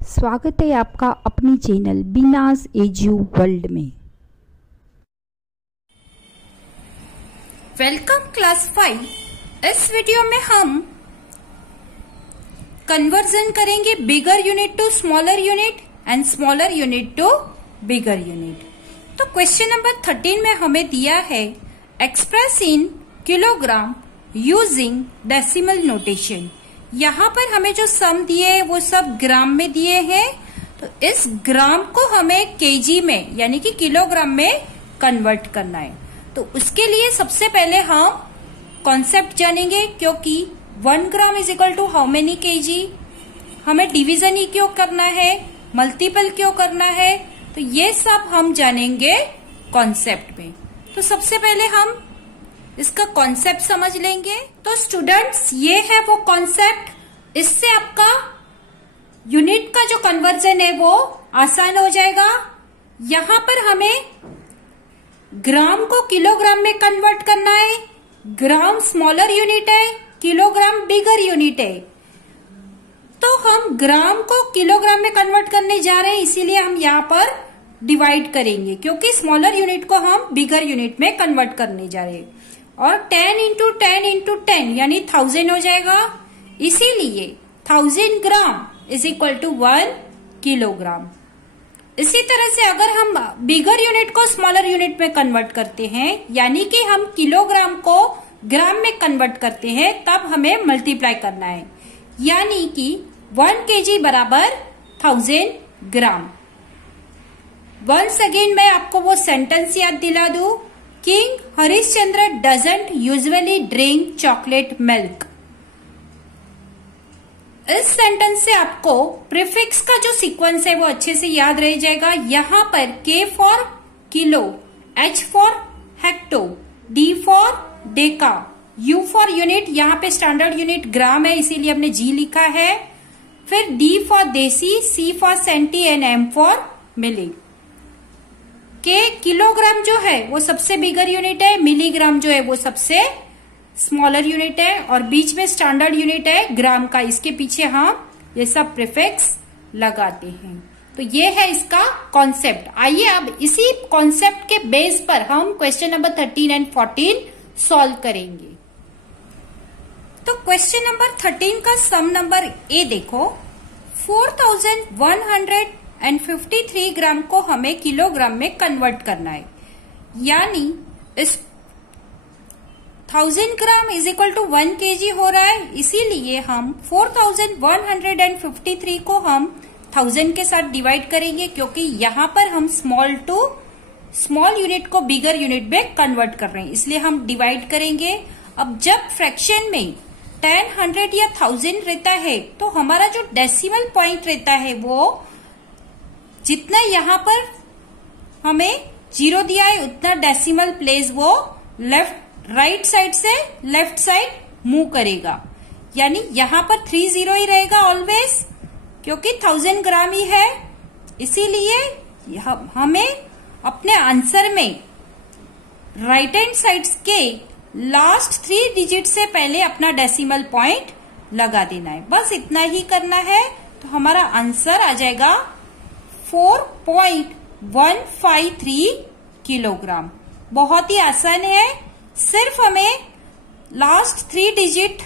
स्वागत है आपका अपनी चैनल बीनाज एजू वर्ल्ड में। Welcome class 5। इस वीडियो में हम कन्वर्जन करेंगे bigger unit to smaller unit and smaller unit to bigger unit. तो क्वेश्चन नंबर 13 में हमें दिया है express in kilogram using decimal notation. यहाँ पर हमें जो सम दिए हैं वो सब ग्राम में दिए हैं, तो इस ग्राम को हमें केजी में यानी कि किलोग्राम में कन्वर्ट करना है। तो उसके लिए सबसे पहले हम कॉन्सेप्ट जानेंगे, क्योंकि 1 gram is equal to how many kg, हमें डिवीजन ही क्यों करना है, मल्टीपल क्यों करना है, तो ये सब हम जानेंगे कॉन्सेप्ट में। तो सबसे पहले हम इसका कॉन्सेप्ट समझ लेंगे। तो स्टूडेंट्स, ये है वो कॉन्सेप्ट, इससे आपका यूनिट का जो कन्वर्जन है वो आसान हो जाएगा। यहां पर हमें ग्राम को किलोग्राम में कन्वर्ट करना है। ग्राम स्मॉलर यूनिट है, किलोग्राम बिगर यूनिट है, तो हम ग्राम को किलोग्राम में कन्वर्ट करने जा रहे हैं, इसीलिए हम यहाँ पर डिवाइड करेंगे, क्योंकि स्मॉलर यूनिट को हम बिगर यूनिट में कन्वर्ट करने जा रहे हैं। और 10 इंटू 10 इंटू 10 यानी 1000 हो जाएगा, इसीलिए 1000 gram is equal to 1 kilogram. इसी तरह से अगर हम बिगर यूनिट को स्मॉलर यूनिट में कन्वर्ट करते हैं, यानी कि हम किलोग्राम को ग्राम में कन्वर्ट करते हैं, तब हमें मल्टीप्लाई करना है, यानी कि 1 केजी बराबर 1000 ग्राम। वंस अगेन मैं आपको वो सेंटेंस याद दिला दूं, king Harishchandra doesn't usually drink chocolate milk. इस सेंटेंस से आपको प्रीफिक्स का जो सीक्वेंस है वो अच्छे से याद रह जाएगा। यहां पर K for kilo, H for hecto, D for Deka, U for unit, यहाँ पे स्टैंडर्ड यूनिट ग्राम है इसीलिए हमने G लिखा है, फिर D for deci, C for centi and M for milli. Kilogram जो है वो सबसे बिगर यूनिट है, मिलीग्राम जो है वो सबसे स्मॉलर यूनिट है, और बीच में स्टैंडर्ड यूनिट है ग्राम का, इसके पीछे हम ये सब प्रीफिक्स लगाते हैं। तो ये है इसका कॉन्सेप्ट। आइए अब इसी कॉन्सेप्ट के बेस पर हम क्वेश्चन नंबर 13 एंड 14 सॉल्व करेंगे। तो क्वेश्चन नंबर 13 का सम नंबर ए देखो, 4153 ग्राम को हमें किलोग्राम में कन्वर्ट करना है, यानी इस 1000 gram is equal to 1 kg हो रहा है, इसीलिए हम 4153 को हम 1000 के साथ डिवाइड करेंगे, क्योंकि यहां पर हम स्मॉल टू स्मॉल यूनिट को बिगर यूनिट में कन्वर्ट कर रहे हैं, इसलिए हम डिवाइड करेंगे। अब जब फ्रैक्शन में 10, 100 या 1000 रहता है, तो हमारा जो डेसिमल पॉइंट रहता है वो जितना यहाँ पर हमें 0 दिया है उतना डेसिमल प्लेस वो राइट साइड से लेफ्ट साइड मूव करेगा, यानी यहाँ पर 30 ही रहेगा ऑलवेज, क्योंकि 1000 ग्राम ही है, इसीलिए हमें अपने आंसर में राइट हैंड साइड के लास्ट 3 डिजिट से पहले अपना डेसिमल पॉइंट लगा देना है। बस इतना ही करना है, तो हमारा आंसर आ जाएगा 4.153 किलोग्राम। बहुत ही आसान है, सिर्फ हमें लास्ट 3 डिजिट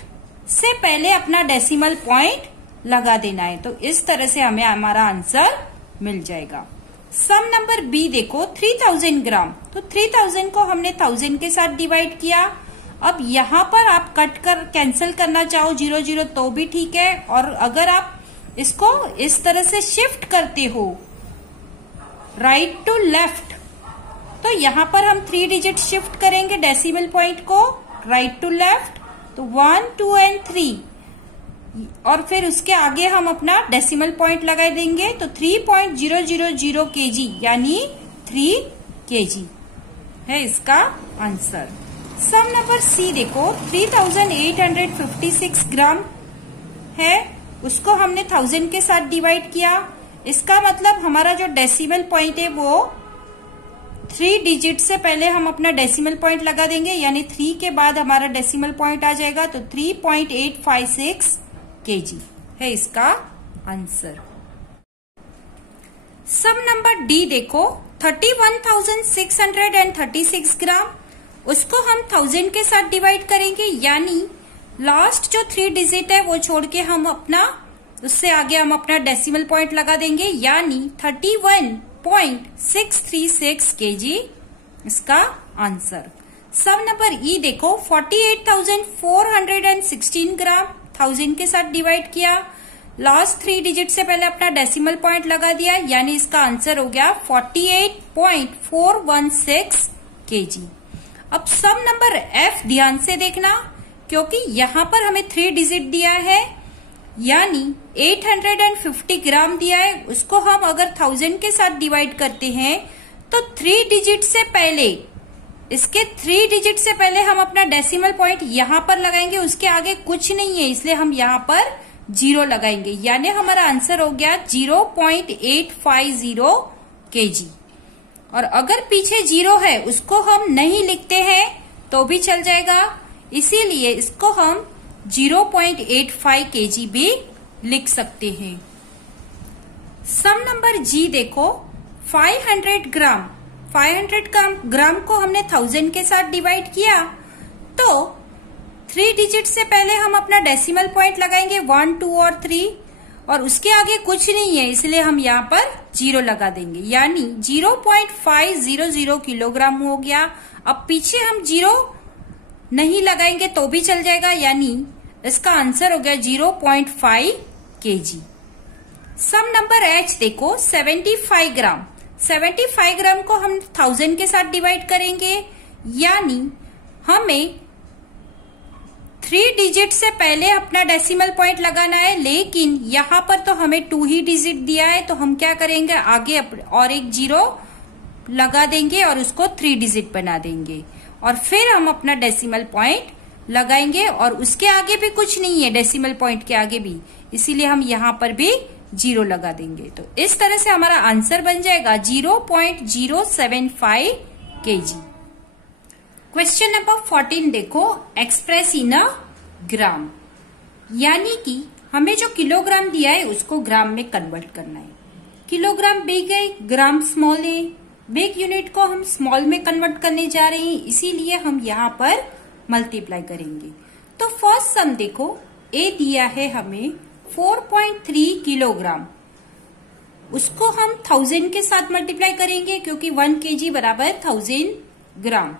से पहले अपना डेसिमल पॉइंट लगा देना है, तो इस तरह से हमें हमारा आंसर मिल जाएगा। सम नंबर बी देखो, 3000 ग्राम, तो 3000 को हमने 1000 के साथ डिवाइड किया। अब यहाँ पर आप कट कर कैंसिल करना चाहो 0 तो भी ठीक है, और अगर आप इसको इस तरह से शिफ्ट करते हो राइट टू लेफ्ट, तो यहाँ पर हम 3 डिजिट शिफ्ट करेंगे डेसिमल पॉइंट को राइट टू लेफ्ट, तो 1, 2 एंड 3, और फिर उसके आगे हम अपना डेसिमल पॉइंट लगा देंगे, तो 3.000 केजी यानी 3 केजी है इसका आंसर। सम नंबर सी देखो, 3856 ग्राम है, उसको हमने 1000 के साथ डिवाइड किया। इसका मतलब हमारा जो डेसिमल पॉइंट है वो 3 डिजिट से पहले हम अपना डेसिमल पॉइंट लगा देंगे, यानी 3 के बाद हमारा डेसिमल पॉइंट आ जाएगा, तो 3.856 केजी है इसका आंसर। सम नंबर डी देखो 31,636 ग्राम, उसको हम 1000 के साथ डिवाइड करेंगे, यानी लास्ट जो 3 डिजिट है वो छोड़ के हम उससे आगे हम अपना डेसिमल पॉइंट लगा देंगे, यानी 31.636 केजी इसका आंसर। सम नंबर ई देखो 48,416 ग्राम, 1000 के साथ डिवाइड किया, लास्ट 3 डिजिट से पहले अपना डेसिमल पॉइंट लगा दिया, यानी इसका आंसर हो गया 48.416 केजी। अब सम नंबर एफ ध्यान से देखना, क्योंकि यहां पर हमें 3 डिजिट दिया है, यानी 850 ग्राम दिया है, उसको हम अगर 1000 के साथ डिवाइड करते हैं तो 3 डिजिट से पहले, इसके 3 डिजिट से पहले हम अपना डेसिमल पॉइंट यहां पर लगाएंगे, उसके आगे कुछ नहीं है, इसलिए हम यहां पर 0 लगाएंगे, यानी हमारा आंसर हो गया 0.850 केजी। और अगर पीछे 0 है उसको हम नहीं लिखते हैं तो भी चल जाएगा, इसीलिए इसको हम 0.85 केजी भी लिख सकते हैं। सम नंबर जी देखो 500 ग्राम, 500 ग्राम को हमने 1000 के साथ डिवाइड किया, तो 3 डिजिट से पहले हम अपना डेसिमल पॉइंट लगाएंगे 1, 2 और 3, और उसके आगे कुछ नहीं है, इसलिए हम यहाँ पर 0 लगा देंगे, यानी 0.500 किलोग्राम हो गया। अब पीछे हम 0 नहीं लगाएंगे तो भी चल जाएगा, यानी इसका आंसर हो गया 0.5 केजी। सम नंबर एच देखो 75 ग्राम, 75 ग्राम को हम 1000 के साथ डिवाइड करेंगे, यानी हमें 3 डिजिट से पहले अपना डेसिमल पॉइंट लगाना है, लेकिन यहाँ पर तो हमें 2 ही डिजिट दिया है, तो हम क्या करेंगे, आगे और एक 0 लगा देंगे और उसको 3 डिजिट बना देंगे, और फिर हम अपना डेसिमल पॉइंट लगाएंगे, और उसके आगे भी कुछ नहीं है, डेसिमल पॉइंट के आगे भी, इसीलिए हम यहाँ पर भी 0 लगा देंगे। तो इस तरह से हमारा आंसर बन जाएगा 0.075 केजी। क्वेश्चन नंबर 14 देखो, एक्सप्रेस इन अ ग्राम, यानी कि हमें जो किलोग्राम दिया है उसको ग्राम में कन्वर्ट करना है। किलोग्राम बिग है, ग्राम स्मॉल है, बिग यूनिट को हम स्मॉल में कन्वर्ट करने जा रहे हैं, इसीलिए हम यहाँ पर मल्टीप्लाई करेंगे। तो फर्स्ट सम देखो, ए दिया है हमें 4.3 किलोग्राम, उसको हम 1000 के साथ मल्टीप्लाई करेंगे, क्योंकि 1 केजी बराबर 1000 ग्राम,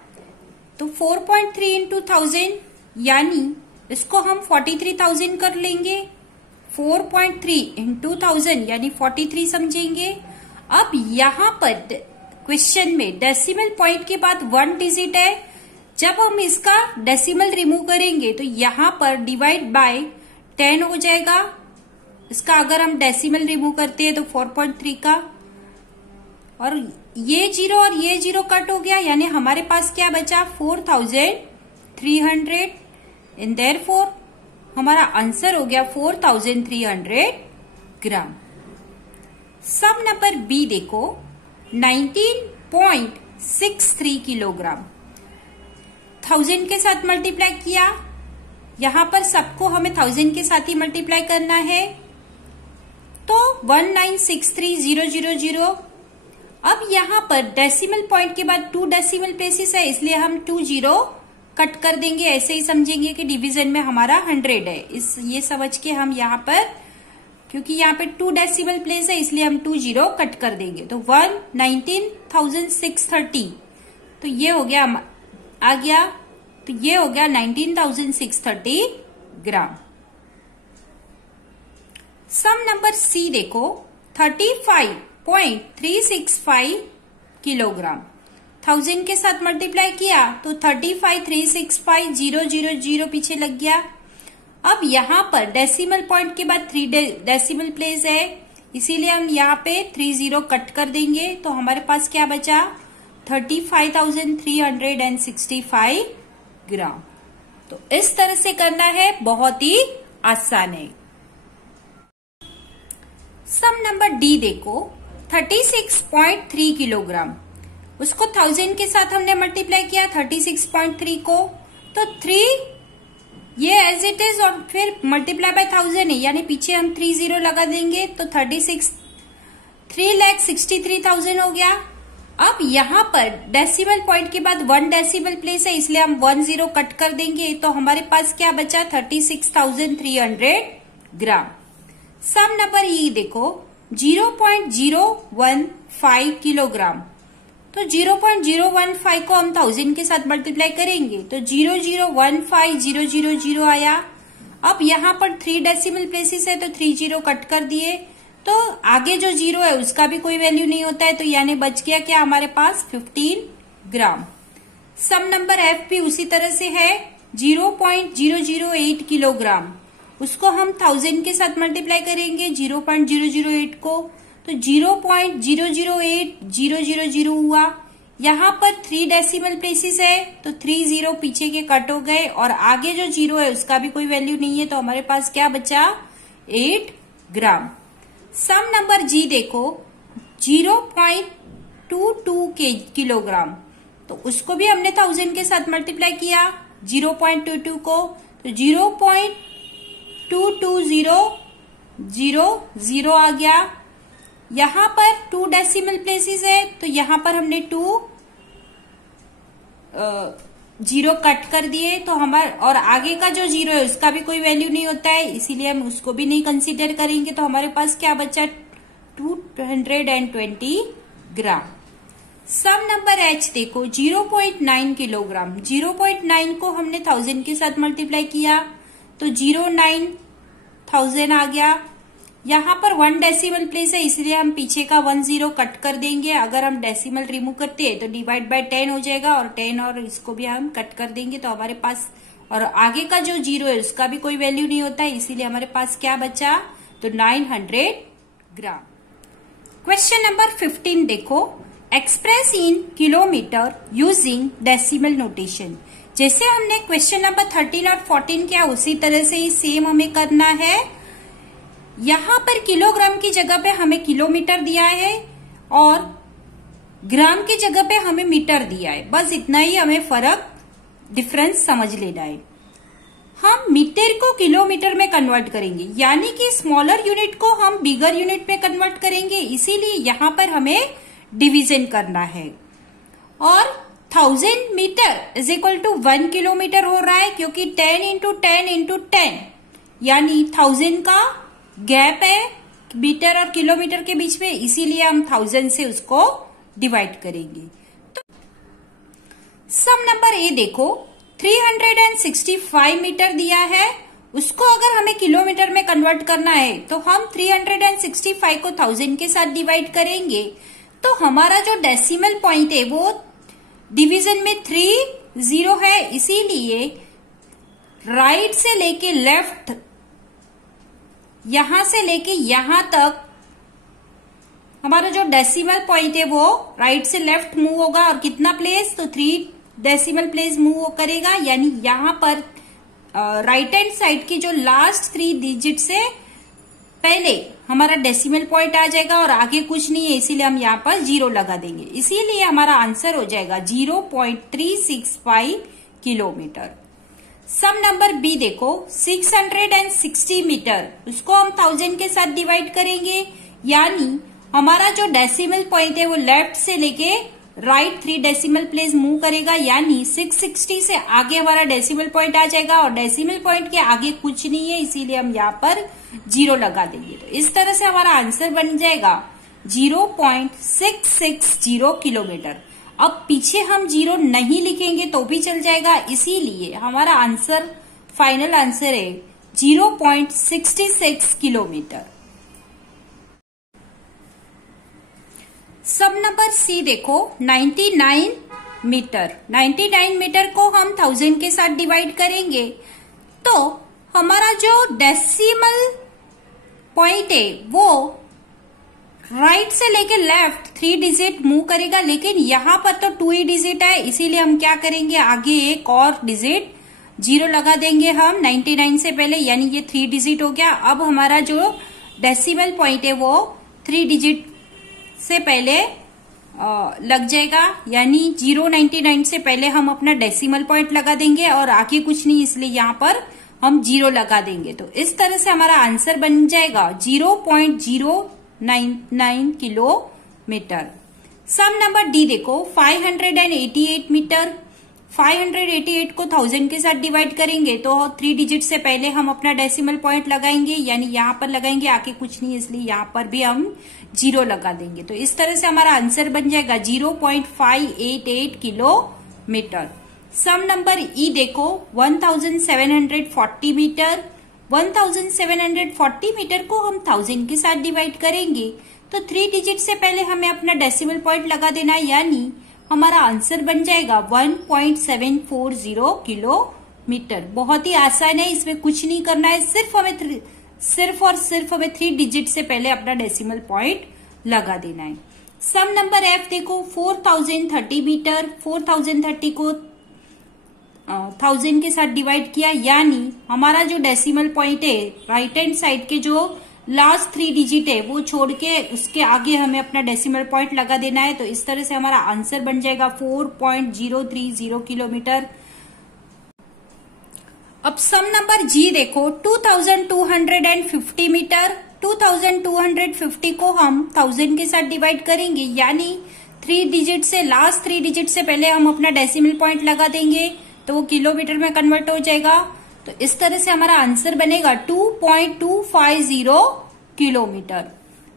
तो 4.3 इंटू 1000, यानी इसको हम 43,000 कर लेंगे। 4.3 इंटू 1000 यानी 43 समझेंगे। अब यहाँ पर क्वेश्चन में डेसिमल पॉइंट के बाद 1 डिजिट है, जब हम इसका डेसिमल रिमूव करेंगे तो यहाँ पर डिवाइड बाय 10 हो जाएगा। इसका अगर हम डेसिमल रिमूव करते हैं तो 4.3 का, और ये 0 और ये 0 कट हो गया, यानी हमारे पास क्या बचा 4300, एंड देयरफॉर हमारा आंसर हो गया 4300 ग्राम। सम नंबर बी देखो 19.63 किलोग्राम, 1000 के साथ मल्टीप्लाई किया, यहां पर सबको हमें 1000 के साथ ही मल्टीप्लाई करना है, तो 1963000। अब यहाँ पर डेसिमल पॉइंट के बाद 2 डेसिमल प्लेसेस है, इसलिए हम 2 0 कट कर देंगे, ऐसे ही समझेंगे कि डिवीजन में हमारा 100 है। ये समझ के हम यहाँ पर, क्योंकि यहाँ पे 2 डेसिमल प्लेस है इसलिए हम 2 0 कट कर देंगे, तो 19,630, तो ये हो गया आ गया, तो ये हो गया 19,630 ग्राम। सम नंबर सी देखो 35.365 किलोग्राम, 1000 के साथ मल्टीप्लाई किया तो 35,365,000 पीछे लग गया। अब यहाँ पर डेसिमल पॉइंट के बाद 3 डेसिमल प्लेस है, इसीलिए हम यहाँ पे 3 0 कट कर देंगे, तो हमारे पास क्या बचा 35,365 ग्राम। तो इस तरह से करना है, बहुत ही आसान है। सम नंबर डी देखो 36.3 किलोग्राम, उसको 1000 के साथ हमने मल्टीप्लाई किया 36.3 को, तो 3 ये एज इट इज और फिर मल्टीप्लाई बाय 1000 है, यानी पीछे हम 3 0 लगा देंगे, तो 36 3,63,000 हो गया। अब यहाँ पर डेसिमल पॉइंट के बाद 1 डेसिमल प्लेस है, इसलिए हम 1 0 कट कर देंगे, तो हमारे पास क्या बचा 36,300 ग्राम। सम नंबर ई देखो 0.015 किलोग्राम, तो 0.015 को हम 1000 के साथ मल्टीप्लाई करेंगे तो 0015000 आया। अब यहाँ पर 3 डेसिमल प्लेसेस है तो 3 0 कट कर दिए, तो आगे जो 0 है उसका भी कोई वैल्यू नहीं होता है, तो यानी बच गया क्या हमारे पास 15 ग्राम। सम नंबर एफ भी उसी तरह से है 0.008 किलोग्राम, उसको हम 1000 के साथ मल्टीप्लाई करेंगे 0.008 को, तो 0.008000 हुआ। यहाँ पर 3 डेसिमल प्लेसेस है तो 3 0 पीछे के कट हो गए और आगे जो 0 है उसका भी कोई वैल्यू नहीं है, तो हमारे पास क्या बचा 8 ग्राम। सम नंबर जी देखो 0.22 किलोग्राम, तो उसको भी हमने 1000 के साथ मल्टीप्लाई किया 0.22 को, तो 0.2200 आ गया। यहाँ पर 2 डेसिमल प्लेसेस है तो यहाँ पर हमने 2 0 कट कर दिए, तो हमारे और आगे का जो 0 है उसका भी कोई वैल्यू नहीं होता है, इसीलिए हम उसको भी नहीं कंसीडर करेंगे, तो हमारे पास क्या बचा 220 ग्राम। सम नंबर एच देखो 0.9 किलोग्राम, 0.9 को हमने 1000 के साथ मल्टीप्लाई किया तो 09000 आ गया। यहाँ पर 1 डेसिमल प्लेस है इसलिए हम पीछे का 1 0 कट कर देंगे, अगर हम डेसिमल रिमूव करते हैं तो डिवाइड बाय 10 हो जाएगा और 10 और इसको भी हम कट कर देंगे, तो हमारे पास और आगे का जो 0 है उसका भी कोई वैल्यू नहीं होता है, इसीलिए हमारे पास क्या बचा तो 900 ग्राम। क्वेश्चन नंबर 15 देखो express in kilometre using decimal notation. जैसे हमने क्वेश्चन नंबर 13 और 14 किया उसी तरह से ही सेम हमें करना है। यहाँ पर किलोग्राम की जगह पे हमें किलोमीटर दिया है और ग्राम की जगह पे हमें मीटर दिया है, बस इतना ही हमें फर्क डिफरेंस समझ लेना है। हम मीटर को किलोमीटर में कन्वर्ट करेंगे, यानी कि स्मॉलर यूनिट को हम बिगर यूनिट में कन्वर्ट करेंगे, इसीलिए यहाँ पर हमें डिवीजन करना है। और 1000 metre is equal to 1 kilometre हो रहा है, क्योंकि 10 इंटू 10 इंटू 10 यानी 1000 का गैप है मीटर और किलोमीटर के बीच में, इसीलिए हम 1000 से उसको डिवाइड करेंगे। तो सम नंबर ए देखो 365 मीटर दिया है, उसको अगर हमें किलोमीटर में कन्वर्ट करना है तो हम 365 को 1000 के साथ डिवाइड करेंगे, तो हमारा जो डेसिमल पॉइंट है वो डिवीजन में 3 0 है, इसीलिए राइट से लेके लेफ्ट, यहां से लेके यहां तक हमारा जो डेसिमल पॉइंट है वो राइट से लेफ्ट मूव होगा, और कितना प्लेस तो 3 डेसिमल प्लेस मूव करेगा, यानी यहां पर राइट हैंड साइड की जो लास्ट 3 डिजिट से पहले हमारा डेसिमल पॉइंट आ जाएगा और आगे कुछ नहीं है, इसीलिए हम यहाँ पर 0 लगा देंगे, इसीलिए हमारा आंसर हो जाएगा 0.365 किलोमीटर। सम नंबर बी देखो 660 मीटर, उसको हम 1000 के साथ डिवाइड करेंगे, यानी हमारा जो डेसिमल पॉइंट है वो लेफ्ट से लेके राइट 3 डेसिमल प्लेस मूव करेगा, यानी 660 से आगे हमारा डेसिमल पॉइंट आ जाएगा और डेसिमल पॉइंट के आगे कुछ नहीं है, इसीलिए हम यहाँ पर 0 लगा देंगे। तो इस तरह से हमारा आंसर बन जाएगा 0.660 किलोमीटर। अब पीछे हम 0 नहीं लिखेंगे तो भी चल जाएगा, इसीलिए हमारा आंसर फाइनल आंसर है 0.66 किलोमीटर। सब नंबर सी देखो 99 मीटर, 99 मीटर को हम 1000 के साथ डिवाइड करेंगे, तो हमारा जो डेसिमल पॉइंट है वो राइट से लेके लेफ्ट 3 डिजिट मूव करेगा, लेकिन यहाँ पर तो 2 ही डिजिट है, इसीलिए हम क्या करेंगे आगे एक और डिजिट 0 लगा देंगे हम 99 से पहले, यानी ये 3 डिजिट हो गया। अब हमारा जो डेसिमल पॉइंट है वो 3 डिजिट से पहले लग जाएगा, यानी 099 से पहले हम अपना डेसिमल पॉइंट लगा देंगे और आगे कुछ नहीं, इसलिए यहाँ पर हम 0 लगा देंगे। तो इस तरह से हमारा आंसर बन जाएगा 0.0 9 किलोमीटर। सम नंबर डी देखो 588 मीटर। 588 को 1000 के साथ डिवाइड करेंगे तो 3 डिजिट से पहले हम अपना डेसिमल पॉइंट लगाएंगे, यानी यहाँ पर लगाएंगे, आगे कुछ नहीं, इसलिए यहाँ पर भी हम 0 लगा देंगे। तो इस तरह से हमारा आंसर बन जाएगा 0.588 किलोमीटर। सम नंबर ई देखो 1740 मीटर। 1740 मीटर को हम 1000 के साथ डिवाइड करेंगे तो 3 डिजिट से पहले हमें अपना डेसिमल पॉइंट लगा देना है, यानी हमारा आंसर बन जाएगा 1.740 किलोमीटर। बहुत ही आसान है, इसमें कुछ नहीं करना है, सिर्फ हमें 3 डिजिट से पहले अपना डेसिमल पॉइंट लगा देना है। सम नंबर एफ देखो 4030 मीटर। 4030 को 1000 के साथ डिवाइड किया, यानी हमारा जो डेसिमल पॉइंट है राइट हैंड साइड के जो लास्ट 3 डिजिट है वो छोड़ के उसके आगे हमें अपना डेसिमल पॉइंट लगा देना है। तो इस तरह से हमारा आंसर बन जाएगा 4.030 किलोमीटर। अब सम नंबर जी देखो 2250 मीटर। 2250 को हम 1000 के साथ डिवाइड करेंगे, यानी 3 डिजिट से लास्ट 3 डिजिट से पहले हम अपना डेसिमल पॉइंट लगा देंगे तो वो किलोमीटर में कन्वर्ट हो जाएगा। तो इस तरह से हमारा आंसर बनेगा 2.250 किलोमीटर।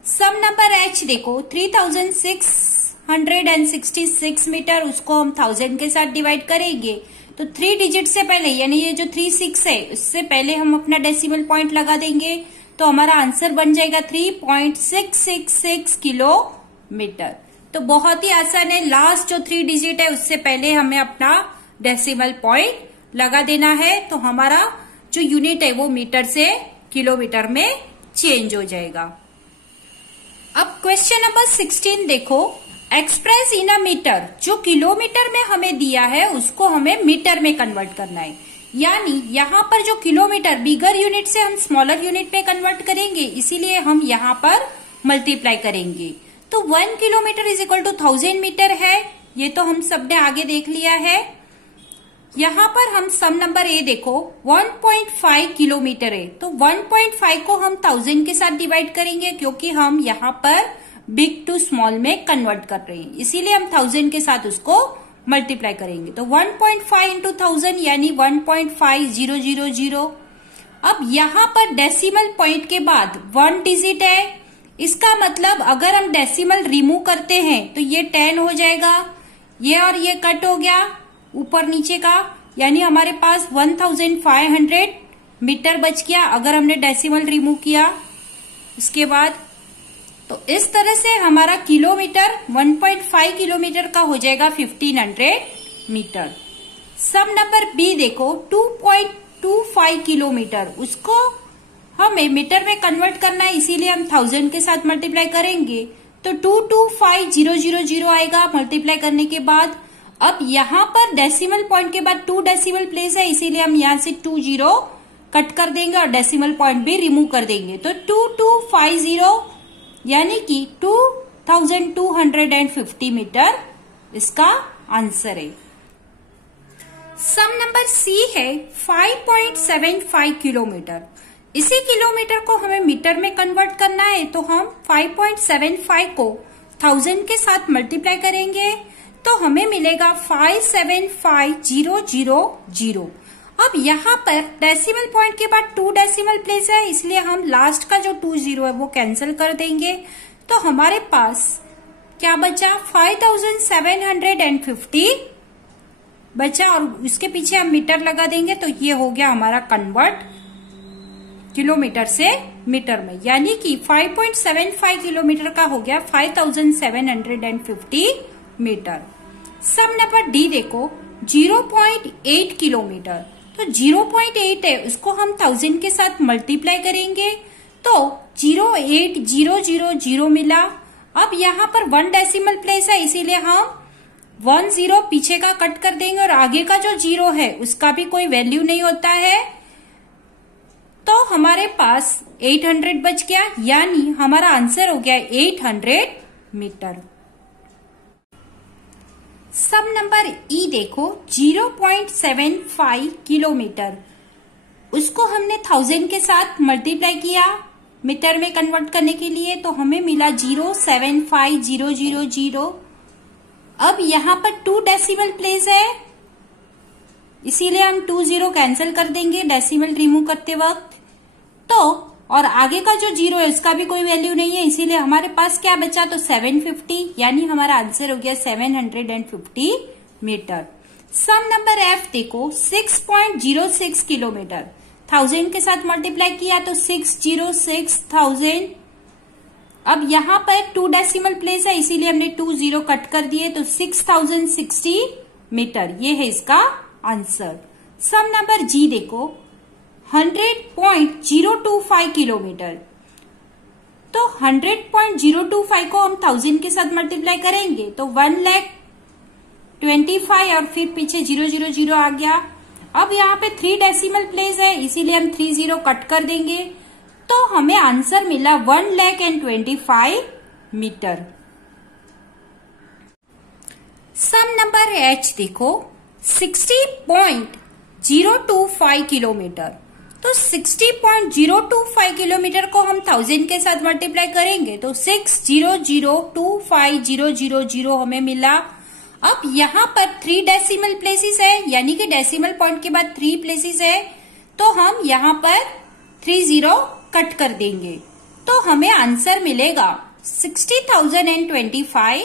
सम नंबर एच देखो 3666 मीटर, उसको हम 1000 के साथ डिवाइड करेंगे तो 3 डिजिट से पहले, यानी ये जो 36 है उससे पहले हम अपना डेसिमल पॉइंट लगा देंगे तो हमारा आंसर बन जाएगा 3.666 किलोमीटर। तो बहुत ही आसान है, लास्ट जो 3 डिजिट है उससे पहले हमें अपना डेसिमल पॉइंट लगा देना है तो हमारा जो यूनिट है वो मीटर से किलोमीटर में चेंज हो जाएगा। अब क्वेश्चन नंबर 16 देखो, एक्सप्रेस इन अ मीटर। जो किलोमीटर में हमें दिया है उसको हमें मीटर में कन्वर्ट करना है, यानी यहाँ पर जो किलोमीटर बिगर यूनिट से हम स्मॉलर यूनिट में कन्वर्ट करेंगे, इसीलिए हम यहाँ पर मल्टीप्लाई करेंगे। तो 1 kilometre is equal to 1000 metre है, ये तो हम सबने आगे देख लिया है। यहाँ पर हम सम नंबर ए देखो 1.5 किलोमीटर है, तो 1.5 को हम 1000 के साथ डिवाइड करेंगे क्योंकि हम यहाँ पर बिग टू स्मॉल में कन्वर्ट कर रहे हैं, इसीलिए हम 1000 के साथ उसको मल्टीप्लाई करेंगे। तो 1.5 इंटू 1000 यानी 1.5000। अब यहाँ पर डेसिमल पॉइंट के बाद 1 डिजिट है, इसका मतलब अगर हम डेसिमल रिमूव करते हैं तो ये 10 हो जाएगा, ये और ये कट हो गया ऊपर नीचे का, यानी हमारे पास 1500 मीटर बच गया अगर हमने डेसिमल रिमूव किया उसके बाद। तो इस तरह से हमारा किलोमीटर 1.5 किलोमीटर का हो जाएगा 1500 मीटर। सम नंबर बी देखो 2.25 किलोमीटर, उसको हमें मीटर में कन्वर्ट करना है, इसीलिए हम 1000 के साथ मल्टीप्लाई करेंगे तो 225000 आएगा मल्टीप्लाई करने के बाद। अब यहाँ पर डेसिमल पॉइंट के बाद 2 डेसिमल प्लेस है, इसीलिए हम यहाँ से 2 0 कट कर देंगे और डेसिमल पॉइंट भी रिमूव कर देंगे। तो 2250 यानी कि 2250 मीटर इसका आंसर है। सम नंबर सी है 5.75 किलोमीटर। इसी किलोमीटर को हमें मीटर में कन्वर्ट करना है तो हम 5.75 को 1000 के साथ मल्टीप्लाई करेंगे तो हमें मिलेगा 575000। अब यहाँ पर डेसिमल पॉइंट के बाद 2 डेसिमल प्लेस है, इसलिए हम लास्ट का जो 20 है वो कैंसिल कर देंगे तो हमारे पास क्या बचा 5750 बचा और उसके पीछे हम मीटर लगा देंगे तो ये हो गया हमारा कन्वर्ट किलोमीटर से मीटर में, यानी कि 5.75 किलोमीटर का हो गया 5750 मीटर। सम नंबर डी देखो 0.8 किलोमीटर, तो 0.8 है उसको हम 1000 के साथ मल्टीप्लाई करेंगे तो 08000 मिला। अब यहाँ पर 1 डेसिमल प्लेस है, इसीलिए हम 1 0 पीछे का कट कर देंगे और आगे का जो 0 है उसका भी कोई वैल्यू नहीं होता है तो हमारे पास 800 बच गया, यानी हमारा आंसर हो गया 800 मीटर। सम नंबर ई देखो 0.75 किलोमीटर, उसको हमने 1000 के साथ मल्टीप्लाई किया मीटर में कन्वर्ट करने के लिए, तो हमें मिला 0.75000। अब यहाँ पर 2 डेसिमल प्लेस है, इसीलिए हम 2 0 कैंसिल कर देंगे डेसिमल रिमूव करते वक्त। तो और आगे का जो 0 है उसका भी कोई वैल्यू नहीं है, इसीलिए हमारे पास क्या बचा, तो 750, यानी हमारा आंसर हो गया 750 मीटर। सम नंबर एफ देखो 6.06 किलोमीटर, 1000 के साथ मल्टीप्लाई किया तो 606,000। अब यहाँ पर 2 डेसिमल प्लेस है, इसीलिए हमने 2 0 कट कर दिए, तो 6060 मीटर, ये है इसका आंसर। सम नंबर जी देखो 100.025 किलोमीटर, तो 100.025 को हम 1000 के साथ मल्टीप्लाई करेंगे तो 1,25,000 और फिर पीछे 000 आ गया। अब यहाँ पे 3 डेसिमल प्लेस है, इसीलिए हम 3 0 कट कर देंगे, तो हमें आंसर मिला 1,25,000 मीटर। सम नंबर एच देखो 60.025 किलोमीटर, तो 60.025 किलोमीटर को हम 1000 के साथ मल्टीप्लाई करेंगे तो 600,250,000 हमें मिला। अब यहाँ पर 3 डेसिमल प्लेसेस है, यानी कि डेसिमल पॉइंट के बाद 3 प्लेसेस है, तो हम यहाँ पर 3 0 कट कर देंगे, तो हमें आंसर मिलेगा 60,025।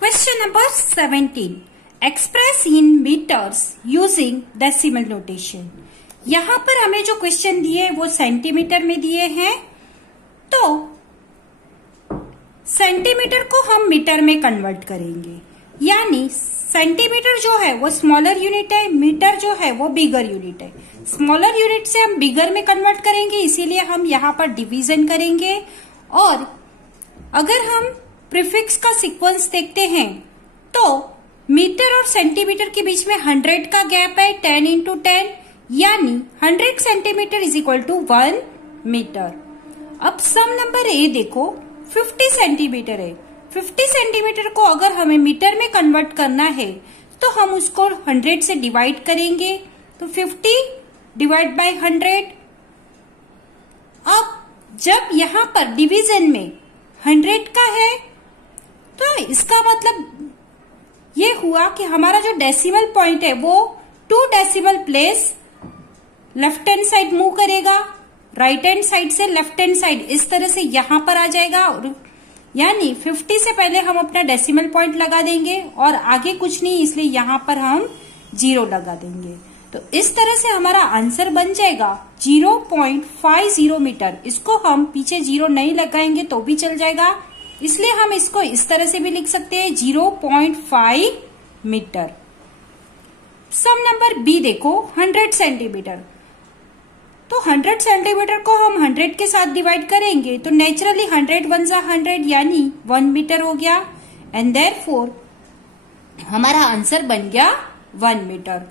Question number 17, express in metres using decimal notation. यहाँ पर हमें जो क्वेश्चन दिए वो सेंटीमीटर में दिए हैं, तो सेंटीमीटर को हम मीटर में कन्वर्ट करेंगे, यानी सेंटीमीटर जो है वो स्मॉलर यूनिट है, मीटर जो है वो बिगर यूनिट है। स्मॉलर यूनिट से हम बिगर में कन्वर्ट करेंगे, इसीलिए हम यहाँ पर डिवीजन करेंगे। और अगर हम प्रीफिक्स का सीक्वेंस देखते हैं तो मीटर और सेंटीमीटर के बीच में 100 का गैप है, 10 × 10, यानी 100 centimetre is equal to 1 metre. अब सम नंबर ए देखो 50 सेंटीमीटर है, 50 सेंटीमीटर को अगर हमें मीटर में कन्वर्ट करना है तो हम उसको 100 से डिवाइड करेंगे, तो 50 डिवाइड बाय 100। अब जब यहाँ पर डिवीजन में 100 का है तो इसका मतलब ये हुआ कि हमारा जो डेसिमल पॉइंट है वो 2 decimal place left hand side move करेगा, राइट हैंड साइड से लेफ्ट हैंड साइड इस तरह से यहां पर आ जाएगा, और यानी 50 से पहले हम अपना डेसिमल पॉइंट लगा देंगे और आगे कुछ नहीं, इसलिए यहां पर हम 0 लगा देंगे। तो इस तरह से हमारा आंसर बन जाएगा 0.50 मीटर। इसको हम पीछे 0 नहीं लगाएंगे तो भी चल जाएगा, इसलिए हम इसको इस तरह से भी लिख सकते हैं 0.5 मीटर। सम नंबर बी देखो 100 सेंटीमीटर, तो 100 सेंटीमीटर को हम 100 के साथ डिवाइड करेंगे तो नेचुरली 100 × 100 यानी 1 मीटर हो गया, एंड देयरफॉर हमारा आंसर बन गया 1 मीटर।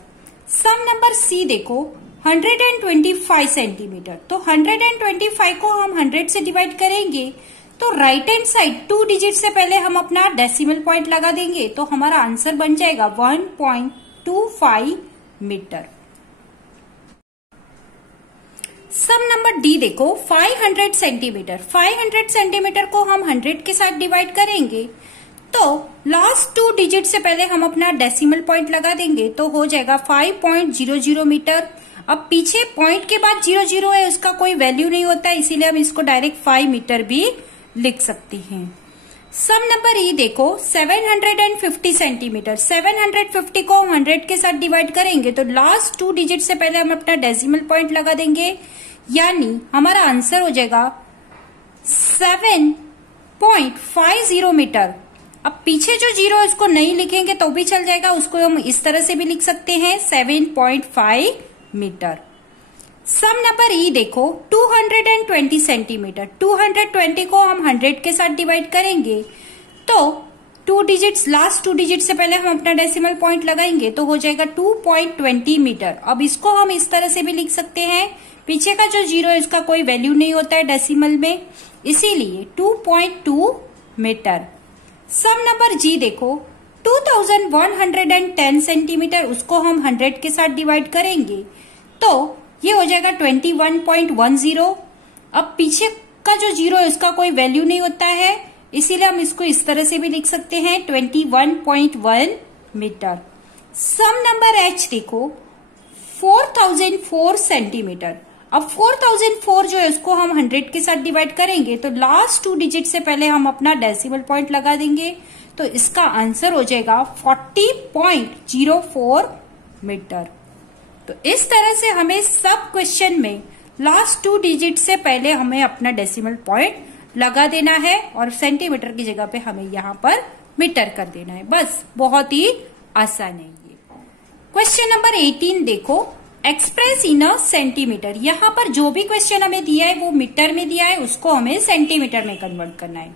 सम नंबर सी देखो 125 सेंटीमीटर, तो 125 को हम 100 से डिवाइड करेंगे तो राइट हैंड साइड 2 डिजिट से पहले हम अपना डेसिमल पॉइंट लगा देंगे, तो हमारा आंसर बन जाएगा 1.25 मीटर। सम नंबर डी देखो 500 सेंटीमीटर, 500 सेंटीमीटर को हम 100 के साथ डिवाइड करेंगे तो लास्ट 2 डिजिट से पहले हम अपना डेसिमल पॉइंट लगा देंगे, तो हो जाएगा 5.00 मीटर। अब पीछे पॉइंट के बाद 00 है, उसका कोई वैल्यू नहीं होता है, इसीलिए हम इसको डायरेक्ट 5 मीटर भी लिख सकते हैं। सम नंबर ई देखो 750 सेंटीमीटर, 750 को हम 100 के साथ डिवाइड करेंगे तो लास्ट 2 डिजिट से पहले हम अपना डेसिमल पॉइंट लगा देंगे, यानी हमारा आंसर हो जाएगा 7.50 मीटर। अब पीछे जो 0 है उसको नहीं लिखेंगे तो भी चल जाएगा, उसको हम इस तरह से भी लिख सकते हैं 7.5 मीटर। सम नंबर ई देखो 220 सेंटीमीटर, 220 को हम 100 के साथ डिवाइड करेंगे तो 2 डिजिट्स लास्ट 2 डिजिट से पहले हम अपना डेसिमल पॉइंट लगाएंगे तो हो जाएगा 2.20 मीटर। अब इसको हम इस तरह से भी लिख सकते हैं, पीछे का जो 0 है उसका कोई वैल्यू नहीं होता है डेसिमल में, इसीलिए 2.2 मीटर। सम नंबर जी देखो 2110 सेंटीमीटर, उसको हम 100 के साथ डिवाइड करेंगे तो ये हो जाएगा 21.10, अब पीछे का जो 0 है उसका कोई वैल्यू नहीं होता है, इसीलिए हम इसको इस तरह से भी लिख सकते हैं 21.1 मीटर। सम नंबर h देखो 4004 सेंटीमीटर। अब 4004 जो है उसको हम 100 के साथ डिवाइड करेंगे तो लास्ट 2 डिजिट से पहले हम अपना डेसिमल पॉइंट लगा देंगे, तो इसका आंसर हो जाएगा 40.04 मीटर। तो इस तरह से हमें सब क्वेश्चन में लास्ट 2 डिजिट से पहले हमें अपना डेसिमल पॉइंट लगा देना है और सेंटीमीटर की जगह पे हमें यहाँ पर मीटर कर देना है। बस बहुत ही आसान है ये। क्वेश्चन नंबर 18 देखो, एक्सप्रेस इन अ सेंटीमीटर। यहाँ पर जो भी क्वेश्चन हमें दिया है वो मीटर में दिया है, उसको हमें सेंटीमीटर में कन्वर्ट करना है।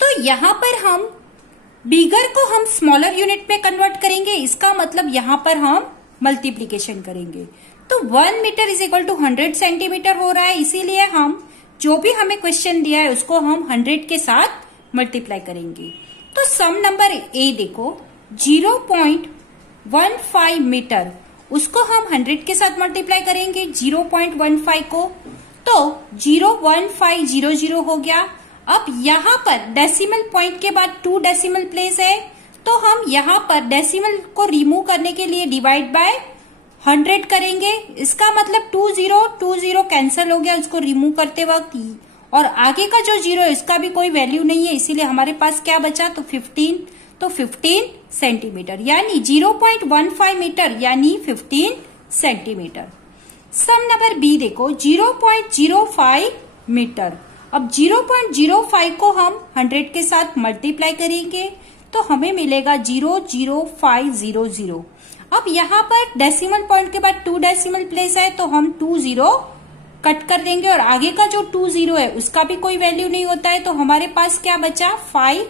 तो यहाँ पर हम बिगर को हम स्मॉलर यूनिट में कन्वर्ट करेंगे, इसका मतलब यहाँ पर हम मल्टीप्लीकेशन करेंगे। तो 1 metre is equal to 100 centimetre हो रहा है, इसीलिए हम जो भी हमें क्वेश्चन दिया है उसको हम 100 के साथ मल्टीप्लाई करेंगे। तो सम नंबर ए देखो 0.15 मीटर, उसको हम 100 के साथ मल्टीप्लाई करेंगे 0.15 को, तो 01500 हो गया। अब यहाँ पर डेसिमल पॉइंट के बाद 2 डेसिमल प्लेस है, तो हम यहाँ पर डेसिमल को रिमूव करने के लिए डिवाइड बाय 100 करेंगे। इसका मतलब 20 कैंसिल हो गया उसको रिमूव करते वक्त, और आगे का जो 0 है इसका भी कोई वैल्यू नहीं है, इसीलिए हमारे पास क्या बचा, तो 15, तो 15 सेंटीमीटर यानी 0.15 मीटर यानी 15 सेंटीमीटर। सम नंबर बी देखो 0.05 मीटर। अब 0.05 को हम 100 के साथ मल्टीप्लाई करेंगे तो हमें मिलेगा 00500। अब यहाँ पर डेसिमल पॉइंट के बाद 2 डेसिमल प्लेस है, तो हम 20 कट कर देंगे और आगे का जो 20 है उसका भी कोई वैल्यू नहीं होता है, तो हमारे पास क्या बचा 5,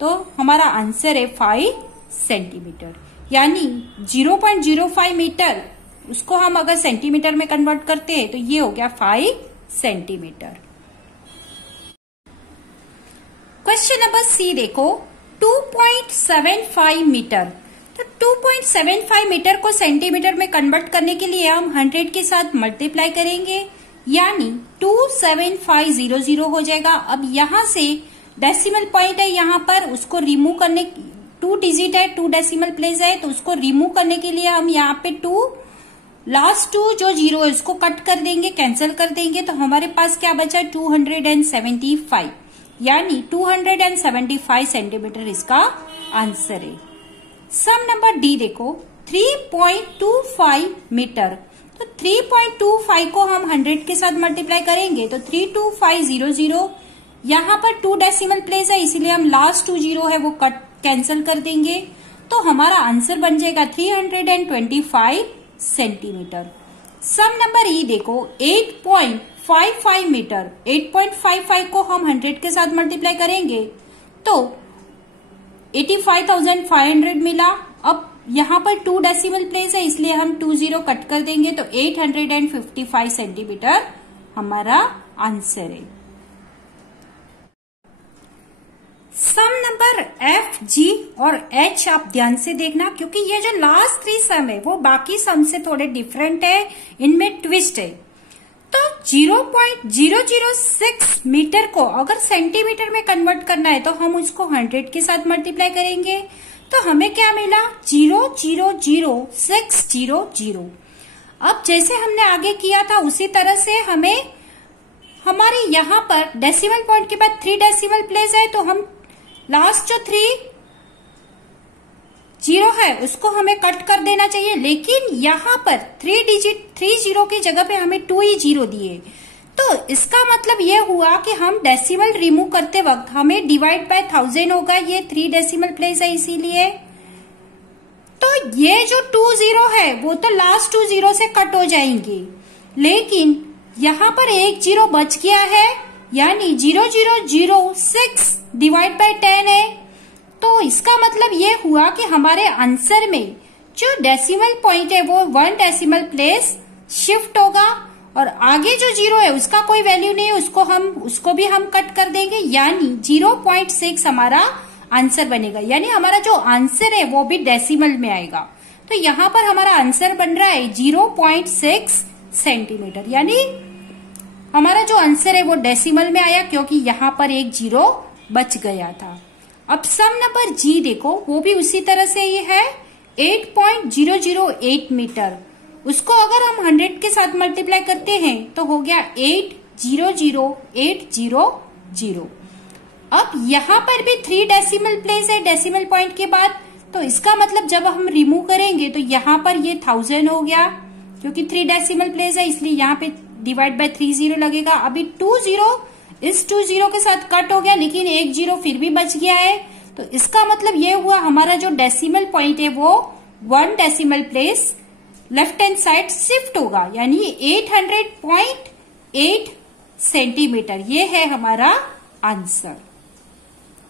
तो हमारा आंसर है 5 सेंटीमीटर। यानी 0.05 मीटर उसको हम अगर सेंटीमीटर में कन्वर्ट करते हैं तो ये हो गया 5 सेंटीमीटर। क्वेश्चन नंबर सी देखो 2.75 मीटर। तो 2.75 मीटर को सेंटीमीटर में कन्वर्ट करने के लिए हम 100 के साथ मल्टीप्लाई करेंगे, यानी 27500 हो जाएगा। अब यहां से डेसिमल पॉइंट है यहाँ पर, उसको रिमूव करने 2 डिजिट है, 2 डेसिमल प्लेस है, तो उसको रिमूव करने के लिए हम यहाँ पे 2 लास्ट 2 जो 0 है उसको कट कर देंगे, कैंसिल कर देंगे, तो हमारे पास क्या बचा 275 यानी 275 सेंटीमीटर इसका आंसर है। सम नंबर डी देखो 3.25 मीटर। तो 3.25 को हम 100 के साथ मल्टीप्लाई करेंगे तो 32500, यहाँ पर 2 डेसिमल प्लेस है इसीलिए हम लास्ट 2 0 है वो कट कैंसिल कर देंगे, तो हमारा आंसर बन जाएगा 325 सेंटीमीटर। सम नंबर ई देखो 8.55 मीटर। 8.55 को हम 100 के साथ मल्टीप्लाई करेंगे तो 85,500 मिला। अब यहाँ पर 2 डेसिमल प्लेस है इसलिए हम 20 कट कर देंगे, तो 855 सेंटीमीटर हमारा आंसर है। सम नंबर एफ, जी और एच आप ध्यान से देखना, क्योंकि ये जो लास्ट 3 सम है वो बाकी सम से थोड़े डिफरेंट है, इनमें ट्विस्ट है। तो 0.006 मीटर को अगर सेंटीमीटर में कन्वर्ट करना है तो हम उसको 100 के साथ मल्टीप्लाई करेंगे, तो हमें क्या मिला 0.00600। अब जैसे हमने आगे किया था उसी तरह से हमें हमारे यहाँ पर डेसिमल पॉइंट के बाद 3 डेसिमल प्लेस है, तो हम लास्ट जो 3 0 है उसको हमें कट कर देना चाहिए, लेकिन यहाँ पर 3 डिजिट 3 0 की जगह पे हमें 2 ही 0 दिए, तो इसका मतलब ये हुआ कि हम डेसिमल रिमूव करते वक्त हमें डिवाइड बाय 1000 होगा, ये 3 डेसिमल प्लेस है इसीलिए। तो ये जो 2 0 है वो तो लास्ट 2 0 से कट हो जाएंगे, लेकिन यहाँ पर एक 0 बच गया है यानी 0006 डिवाइड बाय 10 है, तो इसका मतलब ये हुआ कि हमारे आंसर में जो डेसिमल पॉइंट है वो 1 डेसिमल प्लेस शिफ्ट होगा और आगे जो 0 है उसका कोई वैल्यू नहीं है, उसको भी हम कट कर देंगे, यानी 0.6 हमारा आंसर बनेगा। यानी हमारा जो आंसर है वो भी डेसिमल में आएगा, तो यहाँ पर हमारा आंसर बन रहा है 0.6 सेंटीमीटर। यानी हमारा जो आंसर है वो डेसिमल में आया क्योंकि यहाँ पर एक जीरो बच गया था। अब सम नंबर जी देखो, वो भी उसी तरह से ही है 8.008 मीटर। उसको अगर हम 100 के साथ मल्टीप्लाई करते हैं तो हो गया 800,800। अब यहाँ पर भी 3 डेसिमल प्लेस है डेसिमल पॉइंट के बाद, तो इसका मतलब जब हम रिमूव करेंगे तो यहाँ पर ये 1000 हो गया क्योंकि 3 डेसिमल प्लेस है, इसलिए यहाँ पे डिवाइड बाय 3 जीरो लगेगा। अभी 2 जीरो इस 2 जीरो के साथ कट हो गया, लेकिन एक जीरो फिर भी बच गया है, तो इसका मतलब ये हुआ हमारा जो डेसिमल पॉइंट है वो 1 decimal place left hand side shift होगा, यानी 800.8 सेंटीमीटर। ये है हमारा आंसर।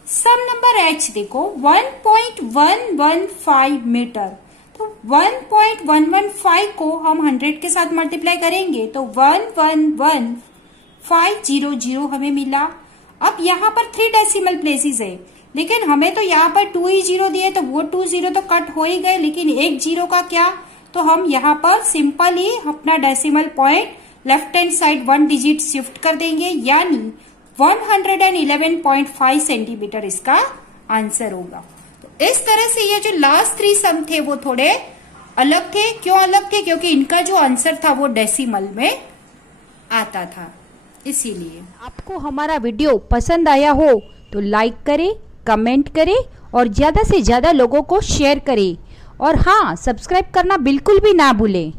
सम नंबर एच देखो 1.115 मीटर। तो 1.115 को हम 100 के साथ मल्टीप्लाई करेंगे तो 111,500 हमें मिला। अब यहाँ पर 3 डेसिमल प्लेसेस है, लेकिन हमें तो यहाँ पर 2 ही जीरो दिए, तो वो 2 जीरो तो कट हो ही गए, लेकिन एक जीरो का क्या, तो हम यहाँ पर सिंपल ही अपना decimal point left hand side 1 digit shift कर देंगे, यानी 111.5 सेंटीमीटर इसका आंसर होगा। तो इस तरह से ये जो लास्ट 3 सम थे वो थोड़े अलग थे। क्यों अलग थे? क्योंकि इनका जो आंसर था वो डेसिमल में आता था, इसीलिए। आपको हमारा वीडियो पसंद आया हो तो लाइक करें, कमेंट करें और ज़्यादा से ज़्यादा लोगों को शेयर करें। और हाँ, सब्सक्राइब करना बिल्कुल भी ना भूलें।